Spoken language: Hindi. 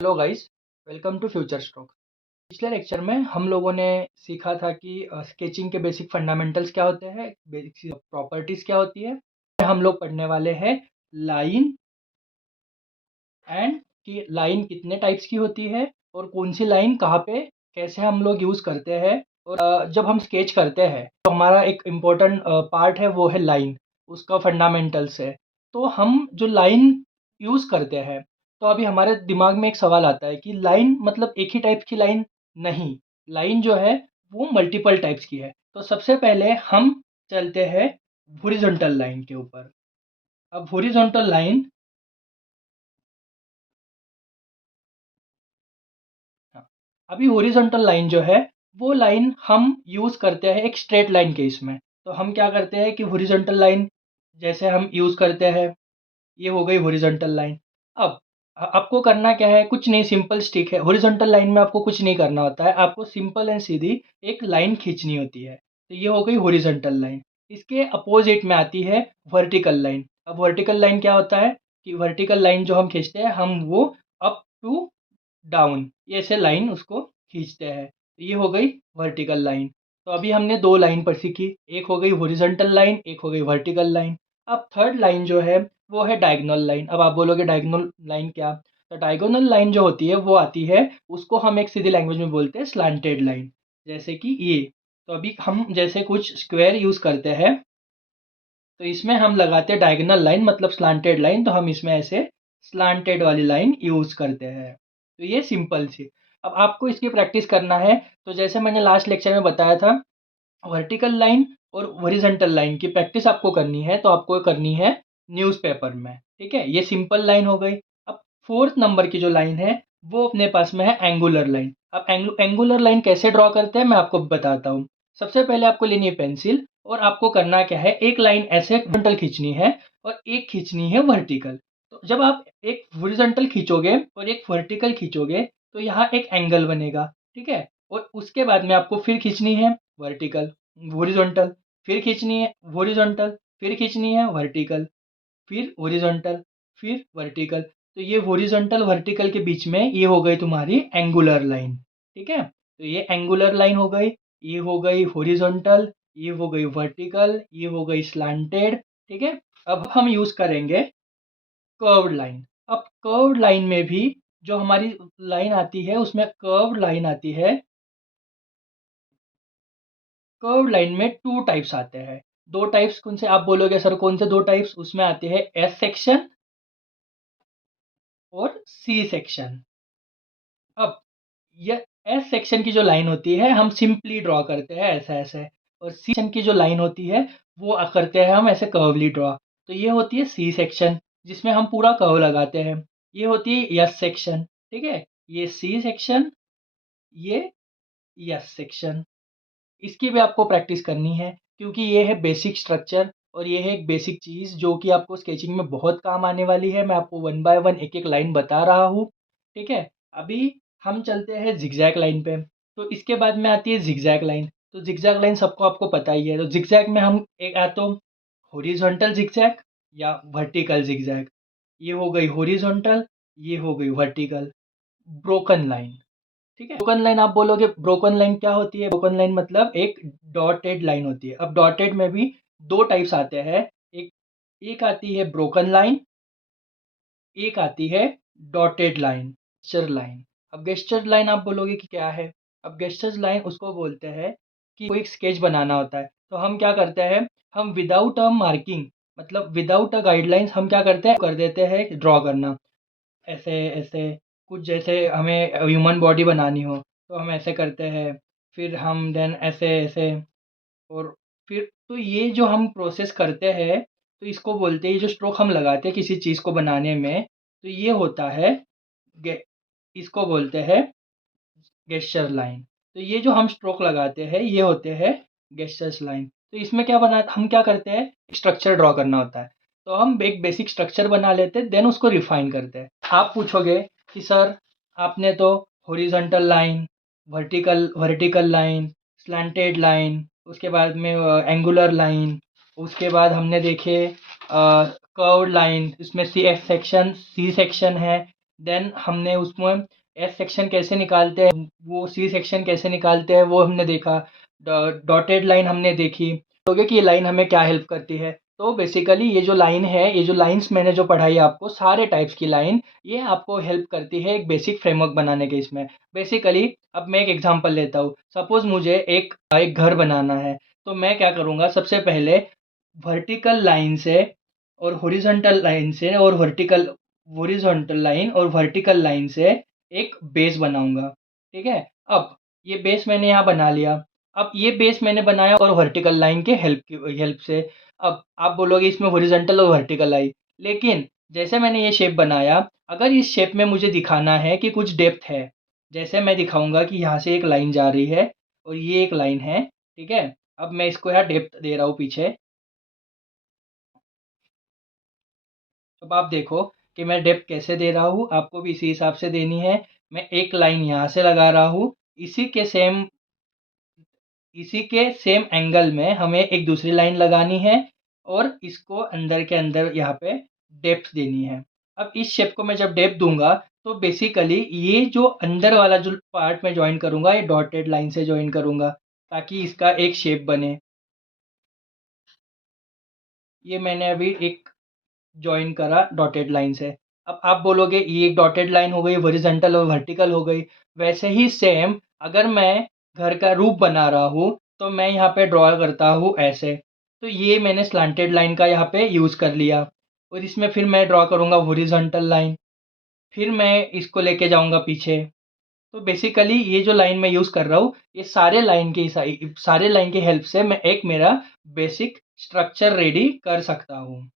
Hello guys, welcome to future stroke. पिछले लेक्चर में हम लोगों ने सीखा था कि स्केचिंग के बेसिक फंडामेंटल्स क्या होते हैं, बेसिक प्रॉपर्टीज क्या होती है। हम लोग पढ़ने वाले हैं लाइन एंड कि लाइन कितने टाइप्स की होती है और कौन सी लाइन कहाँ पे कैसे हम लोग यूज़ करते हैं। और जब हम स्केच करते हैं तो हमारा एक इम्पोर्टेंट पार्ट है, वो है लाइन, उसका फंडामेंटल्स है। तो हम जो लाइन यूज़ करते हैं, तो अभी हमारे दिमाग में एक सवाल आता है कि लाइन मतलब एक ही टाइप की लाइन नहीं, लाइन जो है वो मल्टीपल टाइप्स की है। तो सबसे पहले हम चलते हैं हॉरिजॉन्टल लाइन के ऊपर। अब हॉरिजॉन्टल लाइन, हाँ, अभी हॉरिजॉन्टल लाइन जो है वो लाइन हम यूज़ करते हैं एक स्ट्रेट लाइन केस में। तो हम क्या करते हैं कि हॉरिजॉन्टल लाइन जैसे हम यूज़ करते हैं, ये हो गई हॉरिजॉन्टल लाइन। अब आपको करना क्या है, कुछ नहीं, सिंपल स्टिक है। हॉरिजॉन्टल लाइन में आपको कुछ नहीं करना होता है, आपको सिंपल एंड सीधी एक लाइन खींचनी होती है। तो ये हो गई हॉरिजॉन्टल लाइन। इसके अपोजिट में आती है वर्टिकल लाइन। अब वर्टिकल लाइन क्या होता है कि वर्टिकल लाइन जो हम खींचते हैं, हम वो अप टू डाउन ये ऐसे लाइन उसको खींचते हैं। तो ये हो गई वर्टिकल लाइन। तो अभी हमने दो लाइन पर सीखी, एक हो गई हॉरिजॉन्टल लाइन, एक हो गई वर्टिकल लाइन। अब थर्ड लाइन जो है वो है डायगोनल लाइन। अब आप बोलोगे डायगोनल लाइन क्या? तो डायगोनल लाइन जो होती है वो आती है, उसको हम एक सीधी लैंग्वेज में बोलते हैं स्लांटेड लाइन, जैसे कि ये। तो अभी हम जैसे कुछ स्क्वायर यूज़ करते हैं, तो इसमें हम लगाते हैं डायगोनल लाइन मतलब स्लांटेड लाइन, तो हम इसमें ऐसे स्लांटेड वाली लाइन यूज़ करते हैं। तो ये सिंपल सी। अब आपको इसकी प्रैक्टिस करना है। तो जैसे मैंने लास्ट लेक्चर में बताया था, वर्टिकल लाइन और हॉरिजॉन्टल लाइन की प्रैक्टिस आपको करनी है, तो आपको करनी है न्यूज़पेपर में। ठीक है, ये सिंपल लाइन हो गई। अब फोर्थ नंबर की जो लाइन है वो अपने पास में है एंगुलर लाइन। अब एंगुलर लाइन कैसे ड्रॉ करते हैं मैं आपको बताता हूँ। सबसे पहले आपको लेनी है पेंसिल और आपको करना क्या है, एक लाइन ऐसे हॉरिजॉन्टल खींचनी है और एक खींचनी है वर्टिकल। तो जब आप एक हॉरिजॉन्टल खींचोगे और एक वर्टिकल खींचोगे तो यहाँ एक एंगल बनेगा। ठीक है, और उसके बाद में आपको फिर खींचनी है वर्टिकल, हॉरिजॉन्टल, फिर खींचनी है हॉरिजॉन्टल, फिर खींचनी है वर्टिकल, फिर हॉरिजॉन्टल, फिर वर्टिकल। तो ये हॉरिजॉन्टल वर्टिकल के बीच में ये हो गई तुम्हारी एंगुलर लाइन। ठीक है, तो ये एंगुलर लाइन हो गई, ये हो गई हॉरिजॉन्टल, ये हो गई वर्टिकल, ये हो गई स्लांटेड। ठीक है, अब हम यूज करेंगे कर्व्ड लाइन। अब कर्व्ड लाइन में भी जो हमारी लाइन आती है उसमें कर्व्ड लाइन आती है। कर्व लाइन में टू टाइप्स आते हैं। दो टाइप्स कौन से आप बोलोगे सर, कौन से दो टाइप्स? उसमें आते हैं एस सेक्शन और सी सेक्शन। अब ये एस सेक्शन की जो लाइन होती है हम सिंपली ड्रॉ करते हैं ऐसे ऐसे, और सी सेक्शन की जो लाइन होती है वो करते हैं हम ऐसे कर्वली ड्रॉ। तो ये होती है सी सेक्शन, जिसमें हम पूरा कर्व लगाते हैं। ये होती है यस सेक्शन। ठीक है, ये सी सेक्शन, ये यस सेक्शन। इसकी भी आपको प्रैक्टिस करनी है, क्योंकि ये है बेसिक स्ट्रक्चर और ये है एक बेसिक चीज़ जो कि आपको स्केचिंग में बहुत काम आने वाली है। मैं आपको वन बाय वन एक एक लाइन बता रहा हूँ। ठीक है, अभी हम चलते हैं जिगजैग लाइन पे। तो इसके बाद में आती है जिगजैग लाइन। तो जिगजैग लाइन सबको आपको पता ही है। तो जिगजैग में हम एक या तो हॉरिजॉन्टल जिगजैग या वर्टिकल जिगजैग। ये हो गई हॉरिजॉन्टल, ये हो गई वर्टिकल। Broken line. ठीक है, ब्रोकन लाइन आप बोलोगे ब्रोकन लाइन क्या होती है? ब्रोकन लाइन मतलब एक डॉटेड लाइन होती है। अब डॉटेड में भी दो टाइप्स आते हैं। एक एक आती है ब्रोकन लाइन, एक आती है डॉटेड लाइन, गेस्चर लाइन। अब गेस्चर लाइन आप बोलोगे कि क्या है? अब गेस्चर लाइन उसको बोलते हैं कि कोई एक स्केच बनाना होता है, तो हम क्या करते हैं, हम विदाउट अ मार्किंग मतलब विदाउट अ गाइडलाइंस हम क्या करते हैं, कर देते हैं ड्रॉ करना ऐसे ऐसे। कुछ जैसे हमें ह्यूमन बॉडी बनानी हो तो हम ऐसे करते हैं, फिर हम देन ऐसे ऐसे, और फिर तो ये जो हम प्रोसेस करते हैं, तो इसको बोलते हैं, ये जो स्ट्रोक हम लगाते हैं किसी चीज़ को बनाने में, तो ये होता है गे इसको बोलते हैं गेस्चर लाइन। तो ये जो हम स्ट्रोक लगाते हैं ये होते हैं गेस्चर्स लाइन। तो इसमें क्या बना हम क्या करते हैं, स्ट्रक्चर ड्रॉ करना होता है। तो हम एक बेसिक स्ट्रक्चर बना लेते हैं, देन उसको रिफाइन करते हैं। आप पूछोगे कि सर आपने तो horizontal line, vertical vertical line, slanted line, उसके बाद में एंगुलर लाइन, उसके बाद हमने देखे कर्व्ड लाइन, इसमें C F section C section है, देन हमने उसमें एस सेक्शन कैसे निकालते हैं, वो सी सेक्शन कैसे निकालते हैं वो हमने देखा। डॉटेड लाइन हमने देखी। लोगे कि ये लाइन हमें क्या हेल्प करती है। तो बेसिकली ये जो लाइन है, ये जो लाइंस मैंने जो पढ़ाई आपको सारे टाइप्स की लाइन, ये आपको हेल्प करती है एक बेसिक फ्रेमवर्क बनाने के इसमें। बेसिकली अब मैं एक एग्जांपल लेता हूँ। सपोज मुझे एक घर बनाना है, तो मैं क्या करूँगा, सबसे पहले वर्टिकल लाइन से और हॉरिजॉन्टल लाइन से और हॉरिजॉन्टल लाइन और वर्टिकल लाइन से एक बेस बनाऊंगा। ठीक है। अब ये बेस मैंने यहाँ बना लिया। अब ये बेस मैंने बनाया और वर्टिकल लाइन के हेल्प से। अब आप बोलोगे इसमें हॉरिजॉन्टल और वर्टिकल आई, लेकिन जैसे मैंने ये शेप बनाया, अगर इस शेप में मुझे दिखाना है कि कुछ डेप्थ है, जैसे मैं दिखाऊंगा कि यहाँ से एक लाइन जा रही है और ये एक लाइन है। ठीक है। अब मैं इसको यहाँ डेप्थ दे रहा हूँ पीछे। अब आप देखो कि मैं डेप्थ कैसे दे रहा हूँ, आपको भी इसी हिसाब से देनी है। मैं एक लाइन यहाँ से लगा रहा हूँ, इसी के सेम इसी के सेम एंगल में हमें एक दूसरी लाइन लगानी है और इसको अंदर के अंदर यहाँ पे डेप्थ देनी है। अब इस शेप को मैं जब डेप्थ दूंगा, तो बेसिकली ये जो अंदर वाला जो पार्ट मैं ज्वाइन करूंगा, ये डॉटेड लाइन से ज्वाइन करूंगा ताकि इसका एक शेप बने। ये मैंने अभी एक जॉइन करा डॉटेड लाइन से। अब आप बोलोगे ये डॉटेड लाइन हो गई, हॉरिजॉन्टल और वर्टिकल हो गई। वैसे ही सेम अगर मैं घर का रूफ बना रहा हूँ, तो मैं यहाँ पे ड्रॉ करता हूँ ऐसे। तो ये मैंने स्लांटेड लाइन का यहाँ पे यूज़ कर लिया और इसमें फिर मैं ड्रॉ करूँगा हॉरिजॉन्टल लाइन। फिर मैं इसको लेके जाऊँगा पीछे। तो बेसिकली ये जो लाइन मैं यूज़ कर रहा हूँ, ये सारे लाइन की हेल्प से मैं एक मेरा बेसिक स्ट्रक्चर रेडी कर सकता हूँ।